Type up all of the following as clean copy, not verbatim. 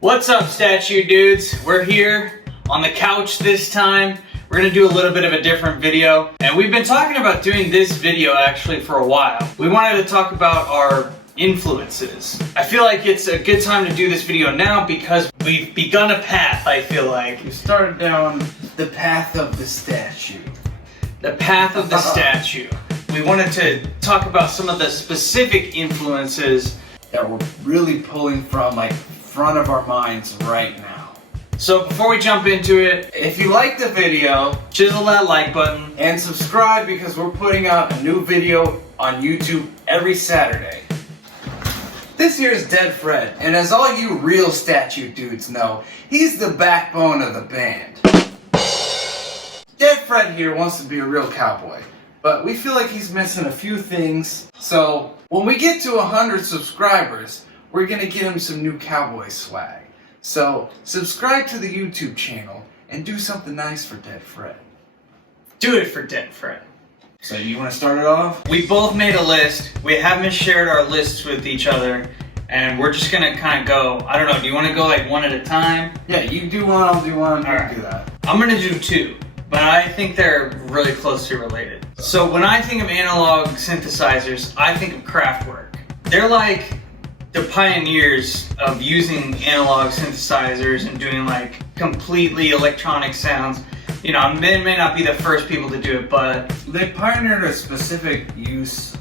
What's up, statue dudes? We're here on the couch this time. We're gonna do a little bit of a different video, and we've been talking about doing this video actually for a while. We wanted to talk about our influences. I feel like it's a good time to do this video now because we've begun a path, I feel like. We started down the path of the statue. The path of the statue. We wanted to talk about some of the specific influences that we're really pulling from like front of our minds right now. So before we jump into it, If you like the video, chisel that like button. and subscribe because we're putting out a new video on YouTube every Saturday. This here's Dead Fred, and as all you real statue dudes know, he's the backbone of the band. Dead Fred here wants to be a real cowboy, but we feel like he's missing a few things. So when we get to 100 subscribers, we're gonna get him some new cowboy swag. So subscribe to the YouTube channel and do something nice for Dead Fred. Do it for Dead Fred. So you want to start it off? We both made a list. We haven't shared our lists with each other, and we're just gonna kind of go. I don't know. Do you want to go like one at a time? Yeah, you do one, I'll do one, you Alright. do that. I'm gonna do two, but I think they're really closely related. So when I think of analog synthesizers, I think of Kraftwerk. They're like the pioneers of using analog synthesizers and doing like completely electronic sounds. You know, they may not be the first people to do it, but They pioneered a specific use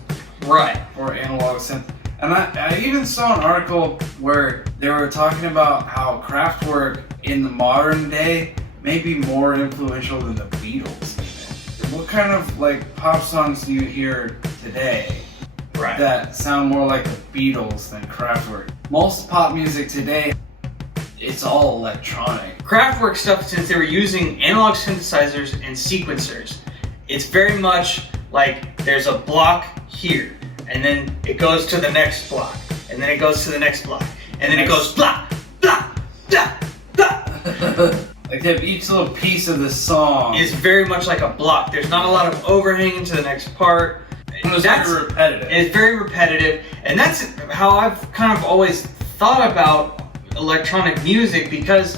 right. for analog synth. And I even saw an article where they were talking about how Kraftwerk in the modern day may be more influential than the Beatles even. What kind of like pop songs do you hear today Right. that sound more like the Beatles than Kraftwerk? Most pop music today, it's all electronic. Kraftwerk stuff, since they were using analog synthesizers and sequencers, it's very much like there's a block here, and then it goes to the next block, and then it goes to the next block, and then it goes blah, blah, blah, blah. Like they have each little piece of the song. It's very much like a block. There's not a lot of overhang to the next part. It's very repetitive. It's very repetitive, and that's how I've kind of always thought about electronic music, because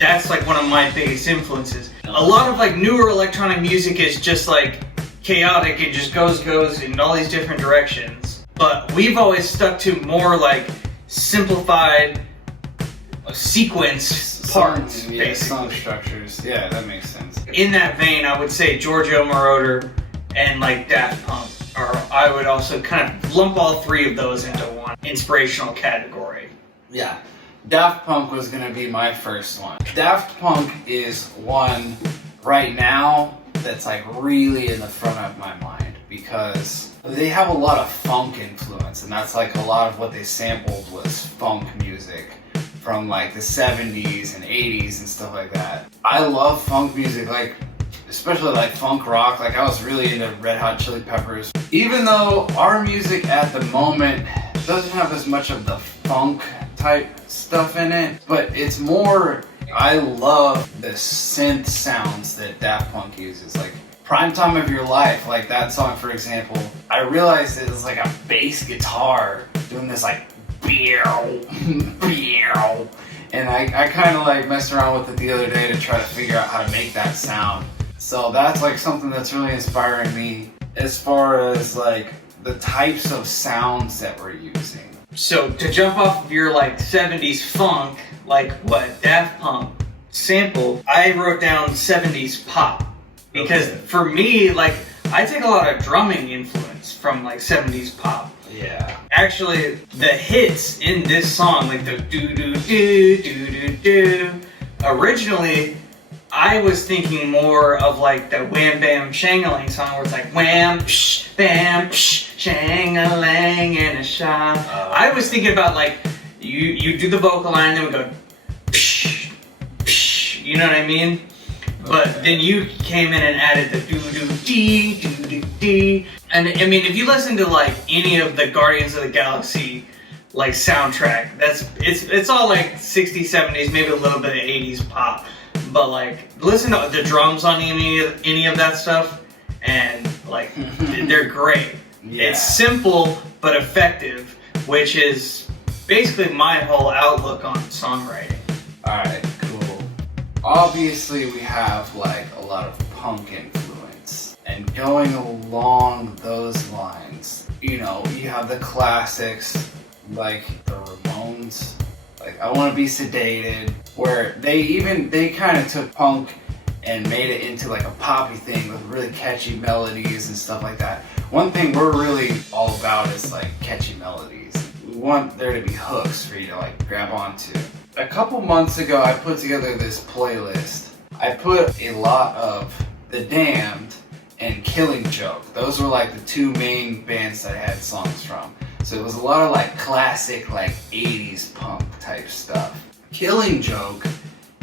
that's like one of my biggest influences. A lot of like newer electronic music is just like chaotic. It just goes in all these different directions. But we've always stuck to more like simplified sequence parts, Yeah, basically. song structures. Yeah, that makes sense. In that vein, I would say Giorgio Moroder and like Daft Punk, or I would also kind of lump all three of those into one inspirational category. Yeah, Daft Punk was gonna be my first one. Daft Punk is one right now that's like really in the front of my mind because they have a lot of funk influence, and that's like a lot of what they sampled was funk music from like the 70s and 80s and stuff like that. I love funk music, like especially like funk rock. Like I was really into Red Hot Chili Peppers. Even though our music at the moment doesn't have as much of the funk type stuff in it, but it's more, I love the synth sounds that Daft Punk uses. Like Prime Time of Your Life, like that song for example, I realized it was like a bass guitar doing this like beow, beow. And I kind of like messed around with it the other day to try to figure out how to make that sound. So that's like something that's really inspiring me as far as like the types of sounds that we're using. So to jump off of your like 70s funk, like what Daft Punk sampled, I wrote down 70s pop. Because Okay. for me, like I take a lot of drumming influence from like 70s pop. Yeah. Actually, the hits in this song, like the do do do do do do, originally I was thinking more of like the Wham Bam Shangalang song, where it's like wham, psh, bam, psh, shangalang and a shot. I was thinking about like you do the vocal line, then we go psh, psh, you know what I mean? But then you came in and added the do do dee do do dee. And I mean, if you listen to like any of the Guardians of the Galaxy like soundtrack, it's all like 60s, 70s, maybe a little bit of 80s pop. But like listen to the drums on any of that stuff, and like they're great. Yeah. It's simple but effective, which is basically my whole outlook on songwriting. obviously we have like a lot of punk influence, and going along those lines, you know, you have the classics like the Ramones, like I Want to Be Sedated, where they kind of took punk and made it into like a poppy thing with really catchy melodies and stuff like that. One thing we're really all about is like catchy melodies. We want there to be hooks for you to like grab onto. A couple months ago, I put together this playlist. I put a lot of The Damned and Killing Joke. Those were like the two main bands that I had songs from. So it was a lot of like classic like 80s punk type stuff. Killing Joke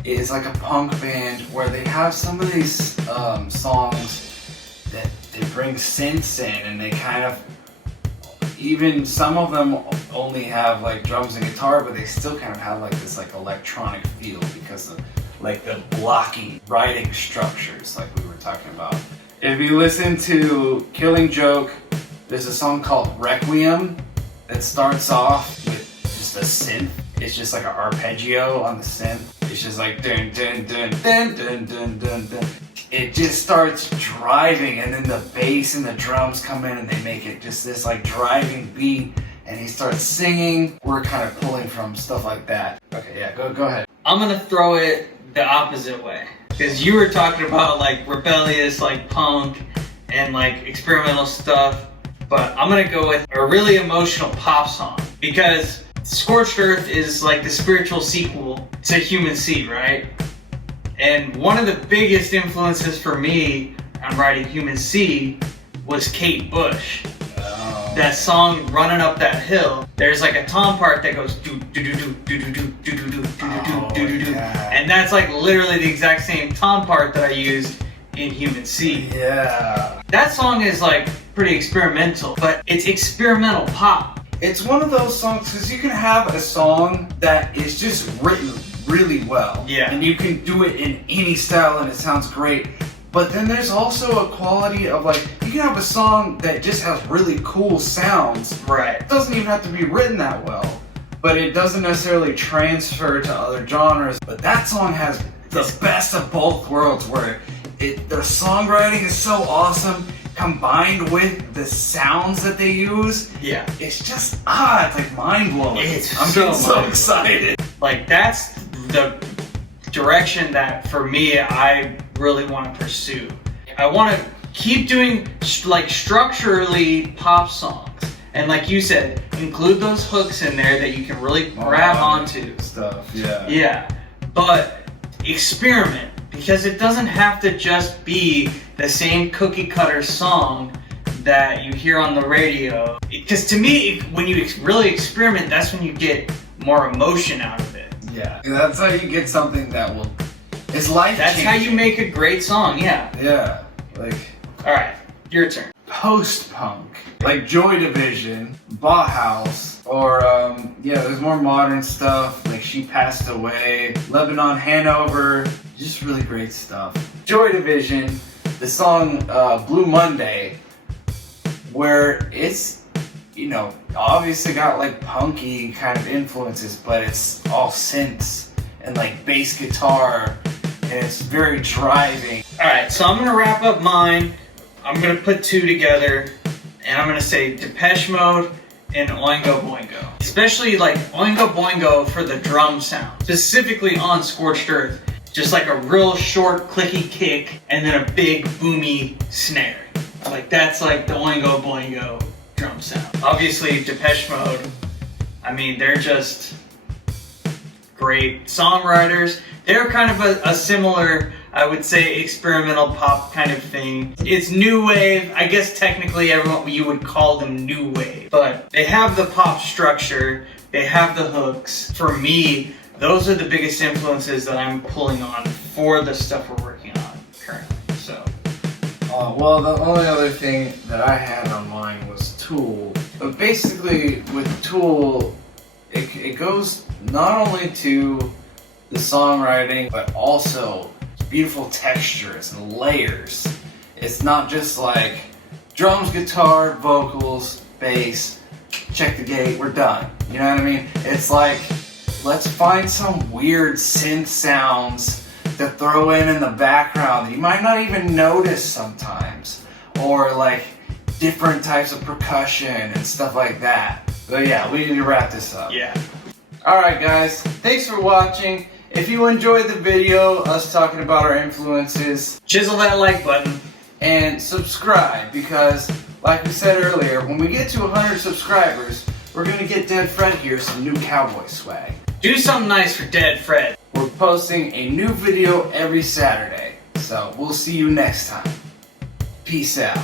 is like a punk band where they have some of these songs that they bring synths in, and they kind of, even some of them only have like drums and guitar, but they still kind of have like this like electronic feel because of like the blocky writing structures like we were talking about. If you listen to Killing Joke, there's a song called Requiem that starts off with just a synth. It's just like an arpeggio on the synth. It's just like dun dun dun dun dun dun dun dun. It just starts driving, and then the bass and the drums come in and they make it just this like driving beat, and he starts singing. We're kind of pulling from stuff like that. Okay, yeah, go ahead. I'm gonna throw it the opposite way, because you were talking about like rebellious like punk and like experimental stuff, but I'm gonna go with a really emotional pop song, because Scorched Earth is like the spiritual sequel to Human Seed, right? And one of the biggest influences for me on writing Human Seed was Kate Bush. Oh. That song Running Up That Hill, there's like a tom part that goes do do do do do do do do do do do do do do, and that's like literally the exact same tom part that I used in Human Seed. Yeah. That song is like pretty experimental, but it's experimental pop. It's one of those songs, because you can have a song that is just written really well. Yeah. And you can do it in any style and it sounds great. But then there's also a quality of like, you can have a song that just has really cool sounds. Right. It doesn't even have to be written that well, but it doesn't necessarily transfer to other genres. But that song has the best of both worlds, where their songwriting is so awesome, combined with the sounds that they use. Yeah. It's just, it's like mind-blowing. I'm so getting so excited. Like, that's the direction that, for me, I really want to pursue. I want to keep doing, like, structurally pop songs. And like you said, include those hooks in there that you can really grab onto. Stuff, yeah. Yeah. But experiment, because it doesn't have to just be the same cookie cutter song that you hear on the radio. Because to me, when you really experiment, that's when you get more emotion out of it. Yeah. That's how you get something that will, it's life-changing. That's how you make a great song, yeah. Yeah. Like, alright, your turn. Post-punk. Like Joy Division, Bauhaus, or there's more modern stuff, like She Passed Away, Lebanon Hanover, just really great stuff. Joy Division, the song Blue Monday, where it's, you know, obviously got like punky kind of influences, but it's all synths and like bass guitar, and it's very driving. Alright, so I'm gonna wrap up mine. I'm gonna put two together, and I'm gonna say Depeche Mode and Oingo Boingo. Especially like Oingo Boingo for the drum sound, specifically on Scorched Earth. Just like a real short clicky kick and then a big boomy snare. Like that's like the Oingo Boingo drum sound. Obviously Depeche Mode, I mean, they're just great songwriters. They're kind of a similar, I would say, experimental pop kind of thing. It's new wave. I guess technically everyone, you would call them new wave. But they have the pop structure. They have the hooks. For me, those are the biggest influences that I'm pulling on for the stuff we're working on currently. So. Well, the only other thing that I had on mine was Tool. But basically, with Tool, it goes not only to the songwriting, but also beautiful textures and layers. It's not just like drums, guitar, vocals, bass, check the gate, we're done. You know what I mean? It's like, let's find some weird synth sounds to throw in the background that you might not even notice sometimes, or like different types of percussion and stuff like that. But yeah, we need to wrap this up. Yeah. Alright guys, thanks for watching. If you enjoyed the video, us talking about our influences, Chisel that like button. and subscribe, because like we said earlier, when we get to 100 subscribers, we're going to get Dead Fred here some new cowboy swag. Do something nice for Dead Fred. We're posting a new video every Saturday, so we'll see you next time. Peace out.